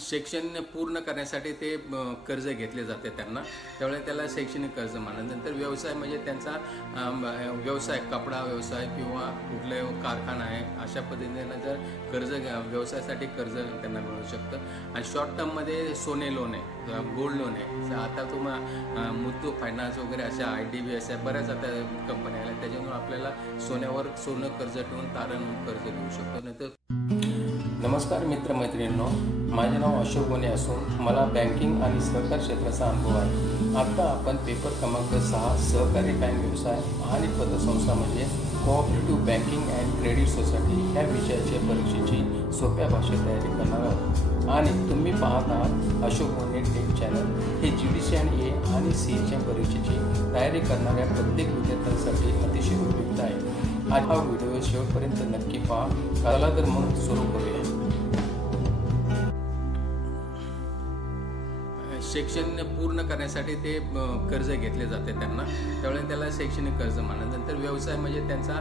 शिक्षण पूर्ण करण्यासाठी ते कर्ज घेतले जाते त्यांना, त्यावेळेला त्याला शैक्षणिक कर्ज म्हणतात. नंतर व्यवसाय म्हणजे त्यांचा व्यवसाय, कपडा व्यवसाय किंवा कुठलाही कारखाना आहे, अशा पद्धतीनं जर कर्ज व्यवसायासाठी कर्ज त्यांना मिळू शकतं. आणि शॉर्ट टर्ममध्ये सोने लोन आहे, गोल्ड लोन आहे. आता तुम्हाला मुथूट फायनान्स वगैरे अशा IDBI आहे, बऱ्याच आता कंपन्या आल्या, त्याच्यामुळे आपल्याला सोनं कर्ज ठेवून तारण कर्ज घेऊ शकतो. नाहीतर नमस्कार मित्रमैत्रिणींनो, माझे नाव अशोक गोने असून मला बँकिंग आणि सहकार क्षेत्राचा अनुभव आहे. आता आपण पेपर क्रमांक 6 सहकारी बँक व्यवसाय आणि पतसंस्था म्हणजे cooperative banking and credit society ह्या विषयाच्या परीक्षेची सोप्या भाषेत तयारी करणार आहोत. आणि तुम्ही पाहत आहात अशोक गोने टेक चॅनल. हे GDC आणि A आणि CAच्या परीक्षेची तयारी करणाऱ्या प्रत्येक विद्यार्थ्यांसाठी अतिशय उपयुक्त आहे. आज हा व्हिडिओ शेवटपर्यंत नक्की पहा. चला तर मग सुरू करूया. शिक्षण पूर्ण करण्यासाठी ते कर्ज घेतले जाते त्यांना, त्यावेळेला त्याला शैक्षणिक कर्ज म्हणतात. नंतर व्यवसाय म्हणजे त्यांचा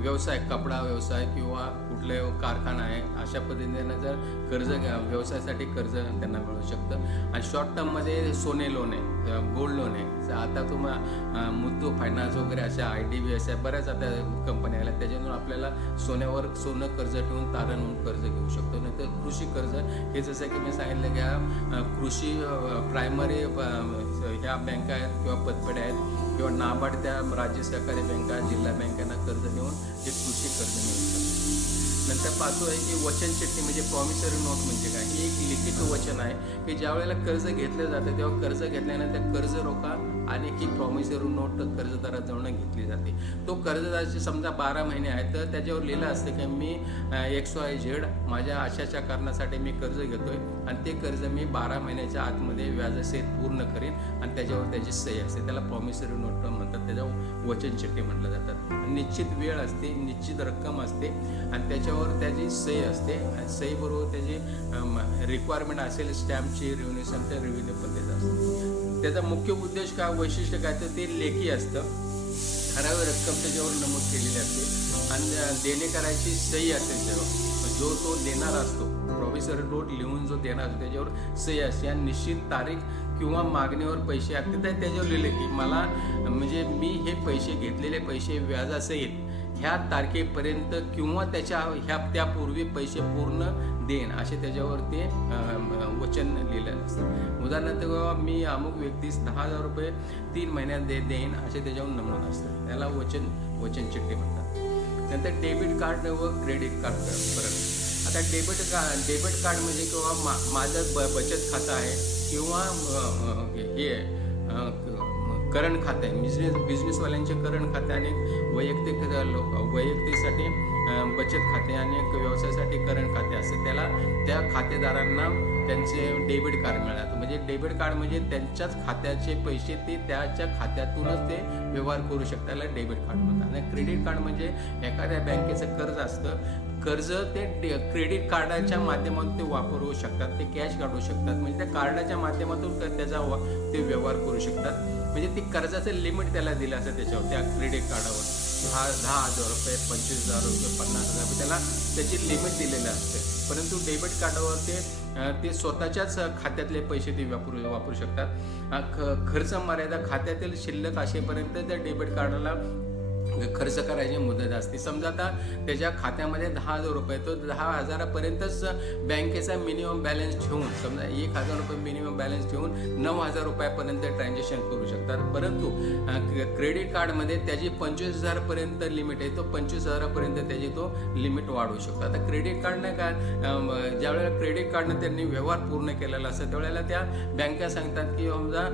व्यवसाय, कपडा व्यवसाय किंवा कुठलाही कारखाना आहे, अशा पद्धतीनं जर कर्ज व्यवसायासाठी कर्ज त्यांना मिळू शकतं. आणि शॉर्ट टर्ममध्ये सोने लोन आहे, गोल्ड लोन आहे. आता तुम्हाला मुथूट फायनान्स वगैरे अशा IDBI आहे, बऱ्याच आता कंपन्या आल्या, त्याच्यामुळे आपल्याला सोनं कर्ज ठेवून तारण कर्ज घेऊ शकतो. नाहीतर कृषी कर्ज हे जसं की मी सांगितलं की कृषी प्रायमरी ह्या बँका आहेत किंवा पतपेढ्या आहेत किंवा नाबार्ड त्या राज्य सहकारी बँका, जिल्हा बँकांना कर्ज देऊन ते कृषी कर्ज मिळू शकतं. नंतर पाचवं आहे की वचन चिठ्ठी म्हणजे प्रॉमिसरी नोट म्हणजे काय, ही एक लिखित वचन आहे की ज्या वेळेला कर्ज घेतलं जातं तेव्हा कर्ज घेतल्यानंतर कर्ज रोखा आणि की प्रॉमिसरी नोट कर्जदाराजवळ घेतली जाते. तो कर्जदाराचे समजा 12 महिने आहेत तर त्याच्यावर लिहिलं असतं की मी XYZ माझ्या अशाच्या कारणासाठी मी कर्ज घेतोय आणि ते कर्ज मी 12 महिन्याच्या आतमध्ये व्याजासहित पूर्ण करेन आणि त्याच्यावर त्याची सही असते, त्याला प्रॉमिसरी नोट म्हणतात, त्याच्यावर वचन चिठ्ठी म्हटलं जातात. निश्चित वेळ असते, निश्चित रक्कम असते आणि त्याच्यावर त्याची सही असते आणि सहीबरोबर त्याची रिक्वायरमेंट असेल स्टॅम्पची, रेव्हेन्यूचं तर रेव्हेन्यू पण त्याचं असतं. त्याचा मुख्य उद्देश काय, वैशिष्ट्य काय, तर ते लेखी असतं, ठराविक रक्कम त्याच्यावर नमूद केलेली असते आणि देणेकराची सही असते त्याच्यावर. जो तो देणार असतो, प्रॉमिसरी नोट लिहून जो देणार असतो त्याच्यावर सही असते आणि निश्चित तारीख किंवा मागणीवर पैसे असते तर त्याच्यावर लिहिले की मला म्हणजे मी हे पैसे घेतलेले पैसे व्याजासहित ह्या तारखेपर्यंत किंवा त्यापूर्वी पैसे पूर्ण देईन असे त्याच्यावर ते वचन लिहिलं असतं. उदाहरणार्थ मी अमुक व्यक्तीस 10,000 रुपये 3 महिन्यात देईन असे त्याच्यावर नमूद असतं, त्याला वचन चिठ्ठी म्हणतात. नंतर डेबिट कार्ड व क्रेडिट कार्ड फरक. आता डेबिट कार्ड म्हणजे किंवा माझं बचत खातं आहे किंवा हे करंट खाते आहे, बिझनेसवाल्यांचे करंट खाते आणि वैयक्तिकसाठी बचत खाते आणि व्यवसायासाठी करंट खाते असते, त्याला त्या खातेदारांना त्यांचे डेबिट कार्ड मिळतात. म्हणजे डेबिट कार्ड म्हणजे त्यांच्याच खात्याचे पैसे ते त्याच्या खात्यातूनच ते व्यवहार करू शकतात, त्याला डेबिट कार्ड म्हणतात. आणि क्रेडिट कार्ड म्हणजे एखाद्या बँकेचं कर्ज असतं, कर्ज ते क्रेडिट कार्डाच्या माध्यमातून ते वापरू शकतात, ते कॅश काढू शकतात, म्हणजे त्या कार्डाच्या माध्यमातून त्याचा ते व्यवहार करू शकतात. म्हणजे ते कर्जाचं लिमिट त्याला दिलं असतं त्याच्यावर, त्या क्रेडिट कार्डावर 10,000 रुपये, 25,000 रुपये, 50,000 रुपये त्याला त्याची लिमिट दिलेलं असते. परंतु डेबिट कार्डावर ते स्वतःच्याच खात्यातले पैसे ते वापरू शकतात. खर्च मर्यादा खात्यातील शिल्लक असेपर्यंत त्या डेबिट कार्डाला खर्च करायची मुदत असते. समजा आता त्याच्या खात्यामध्ये 10,000 रुपये, तो 10,000पर्यंतच बँकेचा मिनिमम बॅलन्स ठेवून, समजा 1,000 रुपये मिनिमम बॅलन्स ठेवून 9,000 रुपयापर्यंत ट्रान्झॅक्शन करू शकतात. परंतु क्रेडिट कार्डमध्ये त्याची 25,000पर्यंत लिमिट आहे, तो 25,000पर्यंत त्याची तो लिमिट वाढवू शकतो. आता क्रेडिट कार्डनं काय, ज्यावेळेला क्रेडिट कार्डनं त्यांनी व्यवहार पूर्ण केलेला असतं त्यावेळेला त्या बँका सांगतात की समजा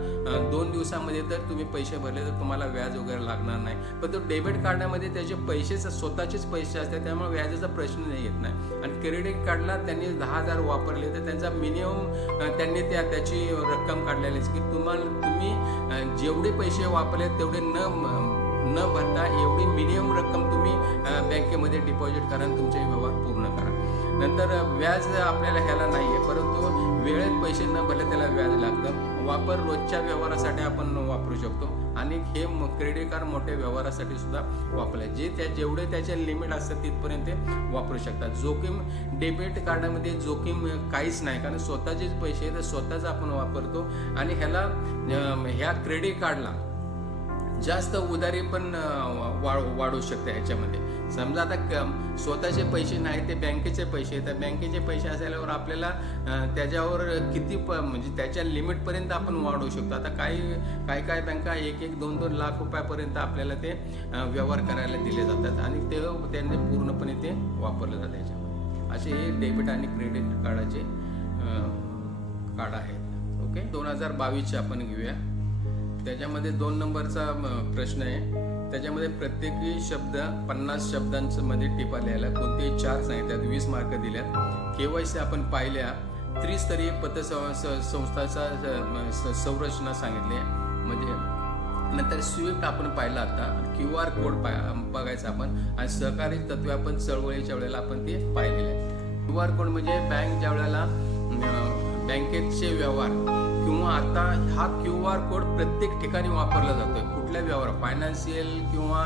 2 दिवसामध्ये तर तुम्ही पैसे भरले तर तुम्हाला व्याज वगैरे लागणार नाही. पण तो डेबिट कार्डामध्ये त्याचे पैसेच स्वतःचेच पैसे असतात, त्यामुळे व्याजाचा प्रश्न नाही येत नाही. आणि क्रेडिट कार्डला त्यांनी 10,000 वापरले तर त्यांचा मिनिमम त्यांनी त्याची रक्कम काढलेली की तुम्ही जेवढे पैसे वापरले तेवढे न भरता एवढी मिनिमम रक्कम तुम्ही बँकेमध्ये डिपॉझिट करा आणि तुमचे व्यवहार पूर्ण करा. नंतर व्याज आपल्याला ह्याला नाही आहे, परंतु वेळेत पैसे न भरले त्याला व्याज लागतं. वापर रोजच्या व्यवहारासाठी आपण वापरू शकतो आणि हे क्रेडिट कार्ड मोठ्या व्यवहारासाठी सुद्धा वापरले, जे जेवढे त्याचे लिमिट असतं तिथपर्यंत ते वापरू शकतात. जोखीम डेबिट कार्डामध्ये जोखीम काहीच नाही, कारण स्वतःचेच पैसे तर स्वतःच आपण वापरतो आणि ह्या क्रेडिट कार्डला जास्त उधारी पण वाढू शकते ह्याच्यामध्ये. समजा आता स्वतःचे पैसे नाही ते बँकेचे पैसे, तर बँकेचे पैसे असल्यावर आपल्याला त्याच्यावर किती म्हणजे त्याच्या लिमिटपर्यंत आपण वाढवू शकतो. आता काही बँका 1-2 लाख रुपयापर्यंत आपल्याला ते व्यवहार करायला दिले जातात आणि त्यांनी पूर्णपणे ते वापरलं जातं याच्यामध्ये. असे हे डेबिट आणि क्रेडिट कार्डाचे कार्ड आहेत. ओके, 2022चे आपण घेऊया. त्याच्यामध्ये 2 नंबरचा प्रश्न आहे. त्याच्यामध्ये प्रत्येकी शब्द 50 शब्दांचं मध्ये टिपा लिहायला, कोणतेही 4 सांगितल्यात, 20 मार्क दिल्यात. KYC आपण पाहिल्या, त्रिस्तरीय पतसंस्थाचा संरचना सांगितली आहे. म्हणजे नंतर स्विफ्ट आपण पाहिला, आता QR कोड बघायचा आपण, आणि सहकारी तत्त्वे आपण चळवळीच्या वेळेला आपण ते पाहिलेले आहेत. QR कोड म्हणजे बँक ज्या वेळेला बँकेचे व्यवहार किंवा आता हा QR कोड प्रत्येक ठिकाणी वापरला जातोय. कुठल्या व्यवहार, फायनान्शियल किंवा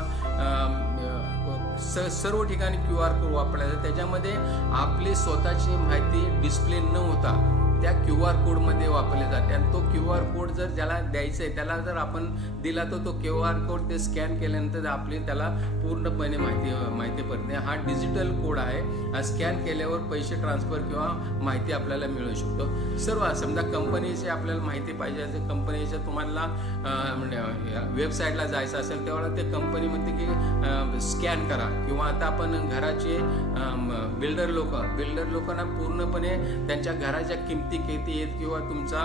सर्व ठिकाणी QR कोड वापरला जातो. त्याच्यामध्ये आपली स्वतःची माहिती डिस्प्ले न होता त्या QR कोडमध्ये वापरले जाते आणि तो QR कोड जर ज्याला द्यायचा आहे त्याला जर आपण दिला तर तो QR कोड ते स्कॅन केल्यानंतर आपली त्याला पूर्णपणे माहिती पडते. हा डिजिटल कोड आहे. स्कॅन केल्यावर पैसे ट्रान्सफर किंवा माहिती आपल्याला मिळू शकतो. सर्व समजा कंपनीची आपल्याला माहिती पाहिजे असेल, कंपनीच्या तुम्हाला वेबसाईटला जायचं असेल तेव्हा ते कंपनी म्हणते की स्कॅन करा, किंवा आता आपण घराचे बिल्डर लोकांना पूर्णपणे त्यांच्या घराच्या किमती किती आहेत किंवा तुमचा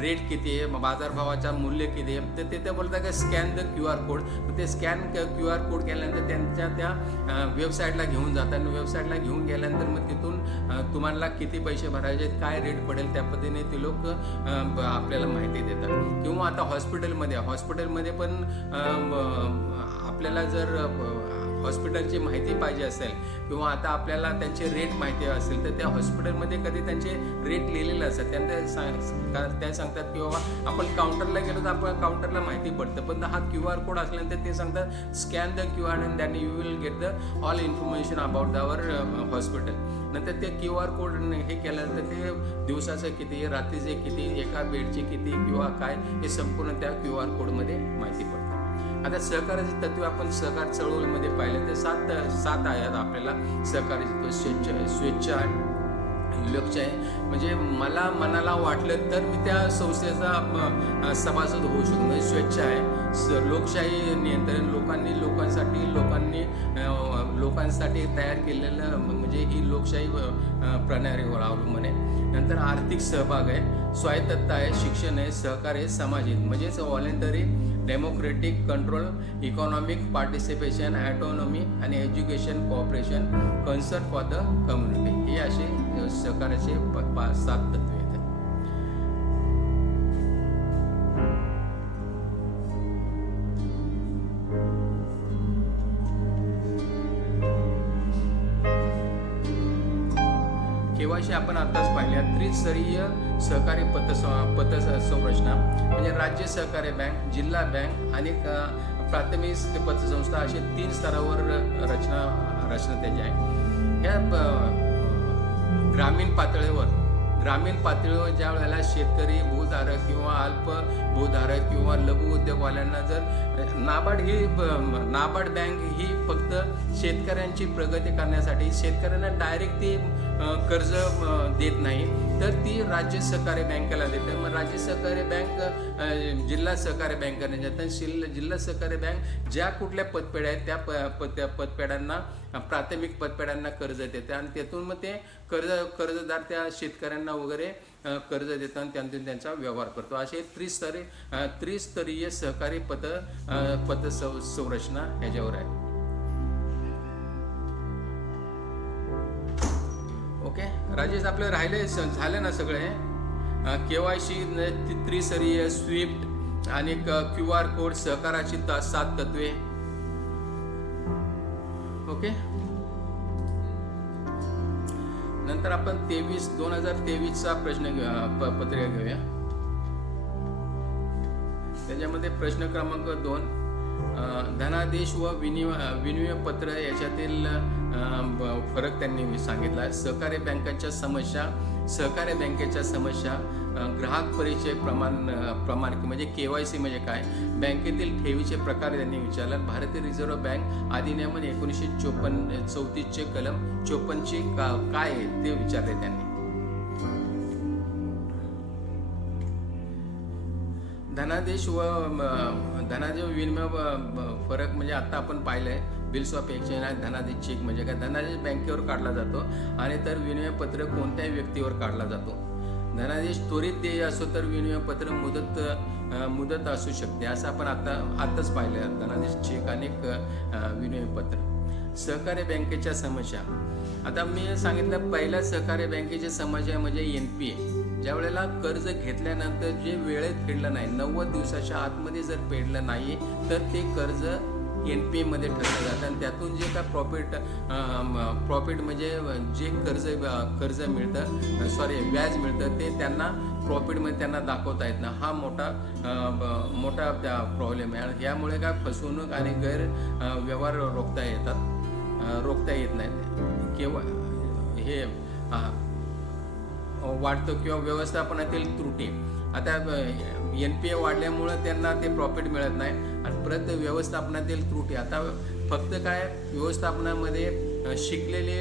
रेट किती आहे, बाजारभावाचा मूल्य किती आहे, तर ते बोलतात की स्कॅन द QR कोड. ते स्कॅन QR कोड केल्यानंतर त्यांच्या त्या वेबसाईटला घेऊन जातात आणि वेबसाईटला घेऊन गेल्यानंतर मग तिथून तुम्हाला किती पैसे भरायचे, काय रेट पडेल, त्या पद्धतीने ते लोक आपल्याला माहिती देतात. किंवा आता हॉस्पिटलमध्ये पण आपल्याला जर हॉस्पिटलची माहिती पाहिजे असेल किंवा आता आपल्याला त्यांचे रेट माहिती असेल तर त्या हॉस्पिटलमध्ये कधी त्यांचे रेट लिहिलेले असतात. त्या सांगतात की बाबा आपण काउंटरला गेलो तर आपण काउंटरला माहिती पडतं, पण हा QR कोड असल्यानंतर ते सांगतात scan the QR and then you will get the all information about our hospital. नंतर ते QR कोड हे केल्यानंतर ते दिवसाचं किती, रात्रीचे किती, एका बेडचे किती किंवा काय, हे संपूर्ण त्या QR कोडमध्ये माहिती पडतं. आता सहकार्याचे तत्व आपण सहकार चळवळीमध्ये पाहिले ते 7 आहेत आपल्याला. सहकार्याचे तत्व स्वेच्छा आहे, लोकशाही म्हणजे मला मनाला वाटलं तर मी त्या संस्थेचा सभासद होऊ शकतो, म्हणजे स्वेच्छा आहे. लोकशाही नियंत्रण, लोकांसाठी तयार केलेलं म्हणजे ही लोकशाही प्रणालीवर अवलंबून आहे. नंतर आर्थिक सहभाग आहे, स्वायत्तता आहे, शिक्षण आहे, सहकार आहे, सामाजिक म्हणजेच voluntary, democratic control, economic participation, autonomy आणि education, cooperation, concern for the community. हे असे सहकार्याचे 7 तत्वे आहेत. KYC आपण आताच पाहिल्या. त्रिस्तरीय सहकारी पतसंरचना म्हणजे राज्य सहकारी बँक, जिल्हा बँक आणि प्राथमिक पतसंस्था असे 3 स्तरावर रचना त्याची आहे. ह्या ग्रामीण पातळीवर ज्या वेळेला शेतकरी, भूधारक किंवा अल्प भूधारक किंवा लघु उद्योगवाल्यांना जर नाबार्ड बँक ही फक्त शेतकऱ्यांची प्रगती करण्यासाठी शेतकऱ्यांना डायरेक्ट ती कर्ज देत नाही, तर ती राज्य सहकारी बँकेला देते. मग राज्य सहकारी बँक जिल्हा सहकारी बँकेने जातात. जिल्हा सहकारी बँक ज्या कुठल्या पतपेढ्या आहेत त्या पतपेढ्यांना, प्राथमिक पतपेढ्यांना कर्ज देते आणि त्यातून मग ते कर्जदार त्या शेतकऱ्यांना वगैरे कर्ज देतात आणि त्यातून त्यांचा व्यवहार करतो. असे त्रिस्तरीय सहकारी पतसंरचना ह्याच्यावर आहे. ओके राजेश, आपलं झालं ना सगळे. KYC, त्रिस्तरीय, स्विफ्ट आणि QR कोड, सहकाराची 7 तत्वे. ओके, नंतर आपण 2023चा प्रश्न पत्रिका घेऊया. त्याच्यामध्ये प्रश्न क्रमांक 2, धनादेश व विनिमय पत्र याच्यातील फरक त्यांनी सांगितला. सहकारी बँकेच्या समस्या, ग्राहक परिचय प्रमाण म्हणजे KYC म्हणजे काय, बँकेतील ठेवीचे प्रकार त्यांनी विचारला. भारतीय रिझर्व्ह बँक अधिनियम 1934 कलम 54 काय आहे ते विचारले त्यांनी. धनादेश विनिमय फरक म्हणजे आता आपण पाहिलंय, बिल्स ऑफ एक्सचेंज आहे. धनादेश चेक म्हणजे काय, धनादेश बँकेवर काढला जातो आणि तर विनिमय पत्र कोणत्याही व्यक्तीवर काढला जातो. धनादेश त्वरित देय असो तर विनिमय पत्र मुदत असू शकते, असं आपण आताच पाहिलं. धनादेश चेक आणि विनिमय पत्र. सहकारी बँकेच्या समस्या, आता मी सांगितलं पहिल्या सहकारी बँकेची समस्या म्हणजे NPA. ज्या वेळेला कर्ज घेतल्यानंतर जे वेळेत फेडलं नाही, 90 दिवसाच्या आतमध्ये जर फेडलं नाही तर ते कर्ज NPA मध्ये ठरलं जातं आणि त्यातून जे काय प्रॉफिट म्हणजे जे कर्ज मिळतं, व्याज मिळतं, ते त्यांना प्रॉफिटमध्ये त्यांना दाखवता येत नाही. हा मोठा प्रॉब्लेम आहे. यामुळे काय फसवणूक आणि गैरव्यवहार रोखता येत नाहीत किंवा हे वाढतो किंवा व्यवस्थापनातील त्रुटी. आता NPA वाढल्यामुळं त्यांना ते प्रॉफिट मिळत नाही आणि परत व्यवस्थापनातील त्रुटी. आता फक्त काय व्यवस्थापनामध्ये शिकलेले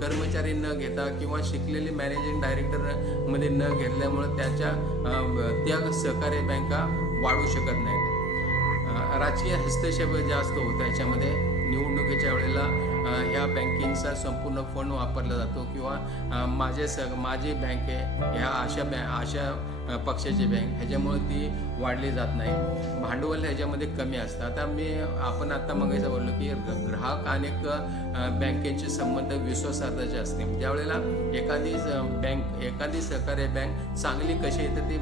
कर्मचारी न घेता किंवा शिकलेले मॅनेजिंग डायरेक्टरमध्ये न घेतल्यामुळं त्या सहकारी बँका वाढू शकत नाहीत. राजकीय हस्तक्षेप जास्त होतो याच्यामध्ये. निवडणुकीच्या वेळेला ह्या बँकिंगचा संपूर्ण फंड वापरला जातो किंवा माझी बँक आहे ह्या अशा पक्षाची बँक, ह्याच्यामुळे ती वाढली जात नाही. भांडवल ह्याच्यामध्ये कमी असतं. आपण आता मगायचं बोललो की ग्राहक आणि बँकेचे संबंध विश्वासार्हतेचे असते. ज्यावेळेला एखादी सहकारी बँक चांगली कशी येते ती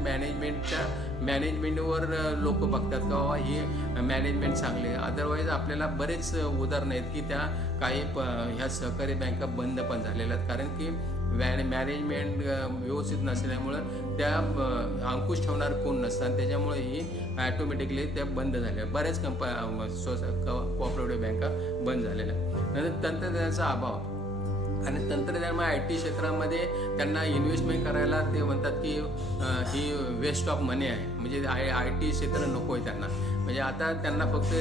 मॅनेजमेंटवर लोक बघतात का ही मॅनेजमेंट चांगली आहे. अदरवाईज आपल्याला बरेच उदाहरणं आहेत की त्या काही ह्या सहकारी बँका बंद पण झालेल्या आहेत, कारण की मॅनेजमेंट व्यवस्थित नसल्यामुळं त्या अंकुश ठेवणार कोण नसतं आणि त्याच्यामुळे ही ॲटोमॅटिकली त्या बंद झाल्या. बऱ्याच कोऑपरेटिव्ह बँका बंद झालेल्या. नंतर तंत्रज्ञानाचा अभाव आणि तंत्रज्ञानामुळे IT क्षेत्रामध्ये त्यांना इन्व्हेस्टमेंट करायला ते म्हणतात की ही वेस्ट ऑफ मनी आहे, म्हणजे IT क्षेत्र नको आहे त्यांना. म्हणजे आता त्यांना फक्त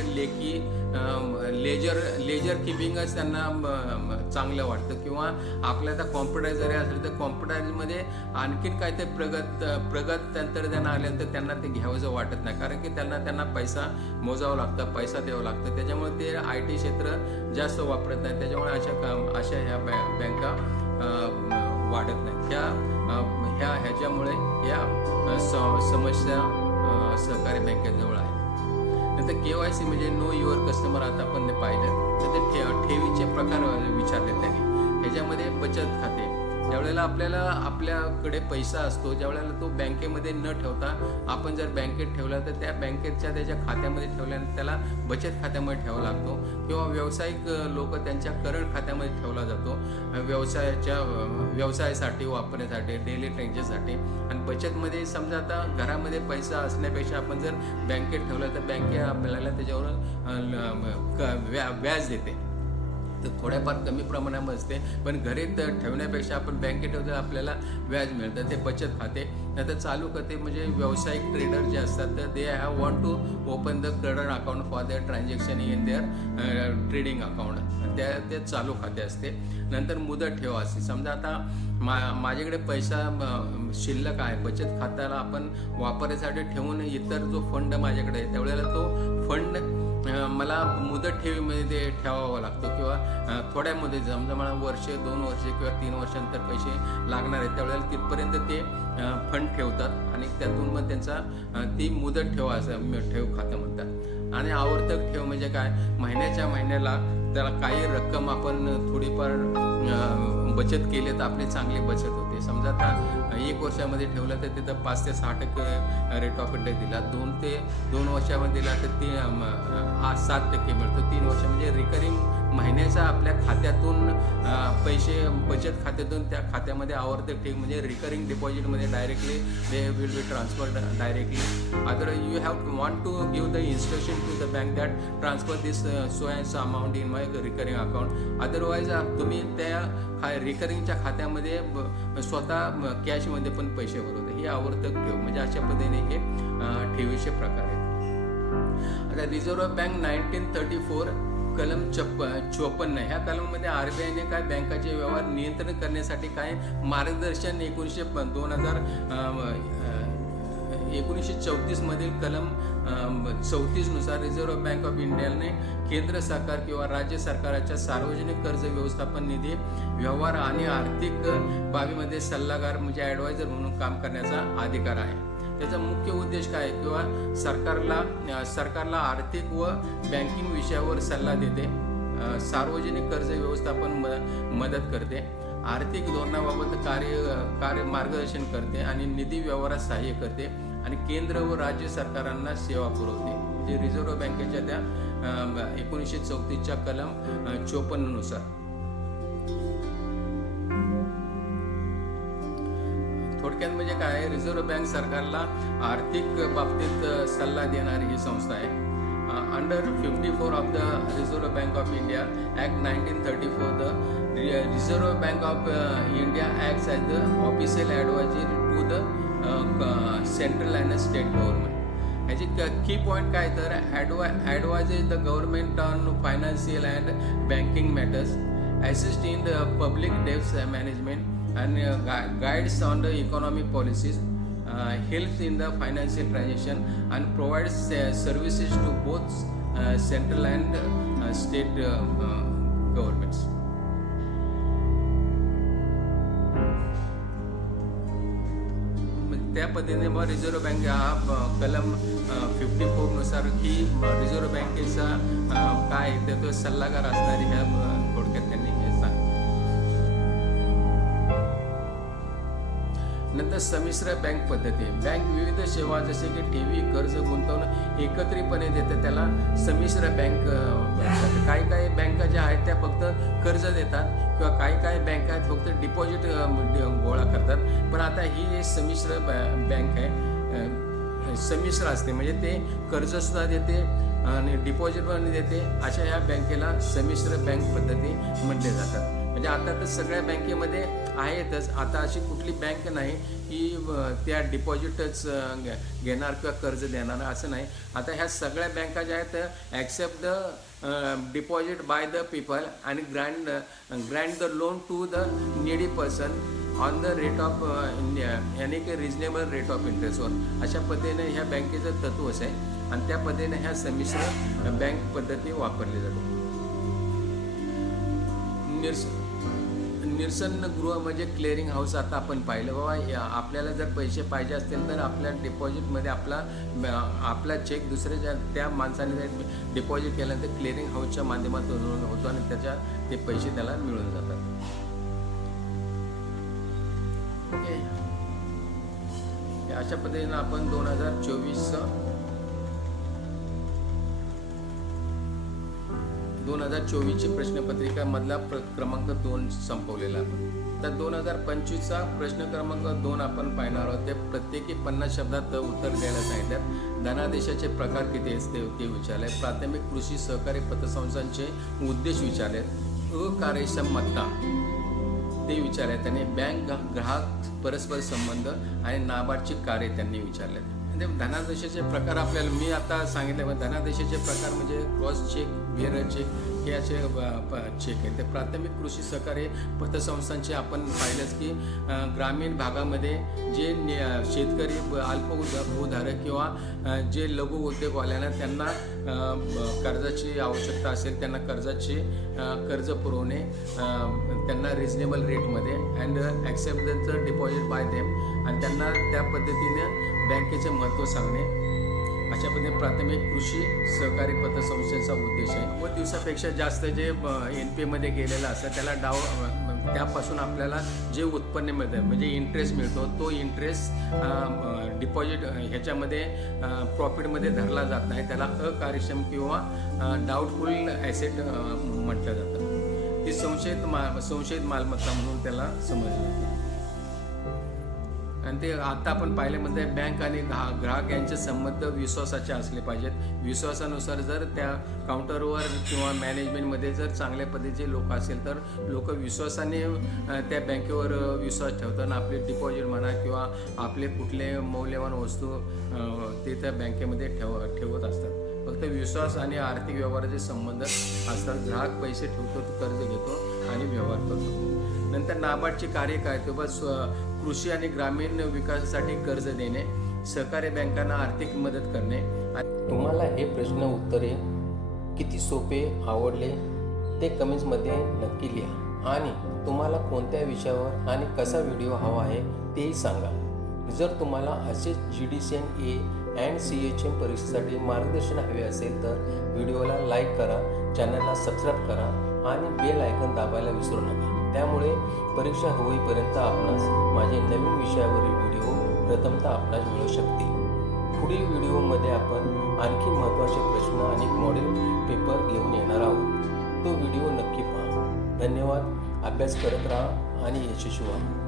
लेजर किपिंगच त्यांना चांगलं वाटतं किंवा आपल्या आता कॉम्प्युटर जरी असेल तर कॉम्प्युटरमध्ये आणखीन काय ते प्रगत तंत्रज्ञान आल्यानंतर त्यांना ते घ्यावंसं वाटत नाही, कारण की त्यांना पैसा मोजावा लागतं, पैसा द्यावा लागतं. त्याच्यामुळे ते IT क्षेत्र जास्त वापरत नाही. त्याच्यामुळे अशा ह्या बँका वाढत नाहीत. ह्याच्यामुळे या समस्या सहकारी बँकेजवळ आहे. नंतर KYC म्हणजे नो युअर कस्टमर. आता आपण पाहिलं तर ते ठेवीचे प्रकार विचारले त्यांनी. ह्याच्यामध्ये बचत खाते, ज्यावेळेला आपल्याकडे पैसा असतो, ज्यावेळेला तो बँकेमध्ये न ठेवता आपण जर बँकेत ठेवला तर त्या त्याच्या खात्यामध्ये ठेवल्यानंतर त्याला बचत खात्यामध्ये ठेवावा लागतो किंवा व्यावसायिक लोक त्यांच्या करंट खात्यामध्ये ठेवला जातो व्यवसायासाठी वापरण्यासाठी, डेली ट्रान्झॅक्शनसाठी. आणि बचतमध्ये समजा आता घरामध्ये पैसा असण्यापेक्षा आपण जर बँकेत ठेवला तर बँके आपल्याला त्याच्यावर व्याज देते, तर थोड्याफार कमी प्रमाणामध्ये असते, पण घरी ठेवण्यापेक्षा आपण बँकेत ठेवतो आपल्याला व्याज मिळतं. ते बचत खाते. नंतर चालू खाते म्हणजे व्यावसायिक ट्रेडर जे असतात तर they have want to open the credit account for their transaction in their trading account, ते चालू खाते असते. नंतर मुदत ठेव असते. समजा आता माझ्याकडे पैसा शिल्लक आहे, बचत खात्याला आपण वापरायसाठी ठेवून इतर जो फंड माझ्याकडे आहे त्यावेळेला तो फंड मला मुदत ठेवीमध्ये ठेवावा लागतो किंवा थोड्या मुदत, समजा मला वर्ष 2 वर्ष किंवा 3 वर्षांतर पैसे लागणार आहेत त्यावेळेला तिथपर्यंत ते फंड ठेवतात आणि त्यातून मग त्यांचा ती मुदत ठेव असं ठेव खातं म्हणतात. आणि आवर्तक ठेव म्हणजे काय, महिन्याला त्याला काही रक्कम आपण थोडीफार बचत केली तर आपली चांगली बचत होते. समजा आता 1 वर्षामध्ये ठेवलं तर तिथं 5 ते 6% रेट ऑफ इंटरेस्ट दिला, 2 वर्षामध्ये दिला तर 7% मिळतो, 3 वर्ष म्हणजे रिकरिंग महिन्याचा आपल्या खात्यातून पैसे बचत खात्यातून त्या खात्यामध्ये आवर्तक ठेव म्हणजे रिकरिंग डिपॉझिटमध्ये directly they will be transferred directly. Other you have want to give the instruction to the bank that transfer this so and so amount in my recurring account. Otherwise तुम्ही त्या रिकरिंगच्या खात्यामध्ये स्वतः कॅशमध्ये पण पैसे भरवता. ही आवर्तक ठेव म्हणजे अशा पद्धतीने हे ठेवीचे प्रकार आहेत. आता रिझर्व्ह बँक 1934 कलम 54 ह्या कलममध्ये RBIने काय बँकाचे व्यवहार नियंत्रण करण्यासाठी काय मार्गदर्शन 1934 मधील कलम 34 नुसार रिझर्व्ह बँक ऑफ इंडियाने केंद्र सरकार किंवा राज्य सरकाराच्या सार्वजनिक कर्ज व्यवस्थापन निधी व्यवहार आणि आर्थिक बाबीमध्ये सल्लागार म्हणजे ॲडवायझर म्हणून काम करण्याचा अधिकार आहे. त्याचा मुख्य उद्देश काय किंवा सरकारला आर्थिक व बँकिंग विषयावर सल्ला देते, सार्वजनिक कर्ज व्यवस्थापन मदत करते, आर्थिक धोरणाबाबत कार्य मार्गदर्शन करते आणि निधी व्यवहारात सहाय्य करते आणि केंद्र व राज्य सरकारांना सेवा पुरवते. म्हणजे रिझर्व्ह बँकेच्या त्या 1934च्या कलम 54 नुसार. थोडक्यात म्हणजे काय, रिझर्व्ह बँक सरकारला आर्थिक बाबतीत सल्ला देणारी ही संस्था आहे. Under 54 of the reserve bank of India act 1934 the reserve bank of India acts as the official adviser to the central and state government. याची की पॉईंट काय तर advises the government on financial and banking matters, assist in the public debts management and guides on the economic policies, helps in the financial transaction and provides services to both central and state governments. त्या पद्धतीने मग reserve bank हा कलम 54 नुसार की reserve बँकेचा काय तो सल्लागार असणारी ह्या थोडक्यात त्यांनी हे सांगितलं. नंतर संमिश्र बँक पद्धती. बँक विविध सेवा जसे की ठेवी, कर्ज, गुंतवणूक एकत्रितपणे देते, त्याला संमिश्र बँक. काही बँका ज्या आहेत त्या फक्त कर्ज देतात किंवा काही बँका आहेत फक्त डिपॉझिट गोळा करतात. पण आता ही संमिश्र बँक आहे, संमिश्र असते म्हणजे ते कर्जसुद्धा देते आणि डिपॉझिट पण देते. अशा ह्या बँकेला संमिश्र बँक पद्धती म्हटले जातात. म्हणजे आता तर सगळ्या बँकेमध्ये आहेतच, आता अशी कुठली बँक नाही की त्या डिपॉझिटच घेणार किंवा कर्ज देणार असं नाही. आता ह्या सगळ्या बँका ज्या आहेत accept the deposit by the people आणि grant the loan to the needy person on the rate of यानी की रिजनेबल रेट ऑफ इंटरेस्टवर. अशा पद्धतीने ह्या बँकेचं तत्वच आहे आणि त्या पद्धतीने ह्या संमिश्र बँक पद्धती वापरली जाते. निरसन गृह म्हणजे क्लिअरिंग हाऊस. आता आपण पाहिलं बाबा आपल्याला जर पैसे पाहिजे असतील तर आपल्या डिपॉझिटमध्ये आपला चेक दुसऱ्या त्या माणसाने डिपॉझिट केल्यानंतर क्लिअरिंग हाऊसच्या माध्यमातून होतो आणि ते पैसे त्याला मिळून जातात. ओके, अशा पद्धतीनं आपण 2024ची प्रश्नपत्रिका मधला क्रमांक 2 संपवलेला आपण. तर 2025चा प्रश्न क्रमांक 2 आपण पाहणार आहोत. ते प्रत्येकी 50 शब्दात उत्तर द्यायला सांगितल्यात. धनादेशाचे प्रकार किती असते ते विचारले. प्राथमिक कृषी सहकारी पतसंस्थांचे उद्देश विचारले. अकार्यक्षमता ते विचारले त्यांनी. बँक ग्राहक परस्पर संबंध आणि नाबार्डची कार्य त्यांनी विचारले. म्हणजे धनादेशाचे प्रकार आपल्याला मी आता सांगितले. धनादेशाचे प्रकार म्हणजे क्रॉस चेक, बेअर चेक हे असे चेक आहेत. ते प्राथमिक कृषी सहकारी पतसंस्थांचे आपण पाहिलंच की ग्रामीण भागामध्ये जे शेतकरी भूधारक किंवा जे लघु उद्योगवाल्यांना त्यांना कर्जाची आवश्यकता असेल त्यांना कर्ज पुरवणे, त्यांना रिजनेबल रेटमध्ये and accept the deposit bye them आणि त्यांना त्या पद्धतीने बँकेचे महत्त्व सांगणे. अशा पद्धतीने प्राथमिक कृषी सहकारी पतसंस्थेचा उद्देश आहे. 90 दिवसापेक्षा जास्त जे NPA मध्ये गेलेलं असतं त्याला त्यापासून आपल्याला जे उत्पन्न मिळतं म्हणजे इंटरेस्ट मिळतो, तो इंटरेस्ट डिपॉझिट ह्याच्यामध्ये प्रॉफिटमध्ये धरला जात नाही. त्याला अकार्यक्षम किंवा डाऊटफुल ॲसेट म्हटलं जातं. ती संशयित मालमत्ता म्हणून त्याला समजलं जातं. आणि ते आता आपण पाहिले म्हणजे बँक आणि ग्राहक यांचे संबंध विश्वासाचे असले पाहिजेत. विश्वासानुसार जर त्या काउंटरवर किंवा मॅनेजमेंटमध्ये जर चांगल्या पद्धतीचे लोक असेल तर लोक विश्वासाने त्या बँकेवर विश्वास ठेवतात आणि आपले डिपॉझिट म्हणा किंवा आपले कुठले मौल्यवान वस्तू ते त्या बँकेमध्ये ठेवत असतात. फक्त विश्वास आणि आर्थिक व्यवहाराचे संबंध असतात. ग्राहक पैसे ठेवतो, कर्ज घेतो आणि व्यवहार करतो. नंतर नाबार्डची कार्य काय तर बस कृषी आणि ग्रामीण विकासासाठी कर्ज देणे, सहकारी बँकांना आर्थिक मदत करणे. तुम्हाला हे प्रश्न उत्तरे किती सोपे आवडले ते कमेंट्समध्ये नक्की लिहा आणि तुम्हाला कोणत्या विषयावर आणि कसा व्हिडिओ हवा आहे तेही सांगा. जर तुम्हाला असेच GDCN A and CHM परीक्षेसाठी मार्गदर्शन हवे असेल तर व्हिडिओला लाईक करा, चॅनलला सबस्क्राईब करा आणि बेल आयकॉन दाबायला विसरू नका. त्यामुळे परीक्षा होईपर्यंत आपणास माझे नवीन विषयावरील व्हिडिओ प्रथमतः आपणास मिळू शकतील. पुढील व्हिडिओमध्ये आपण आणखी महत्त्वाचे प्रश्न आणि मॉडेल पेपर घेऊन येणार आहोत. तो व्हिडिओ नक्की पहा. धन्यवाद. अभ्यास करत राहा आणि यशस्वी व्हा.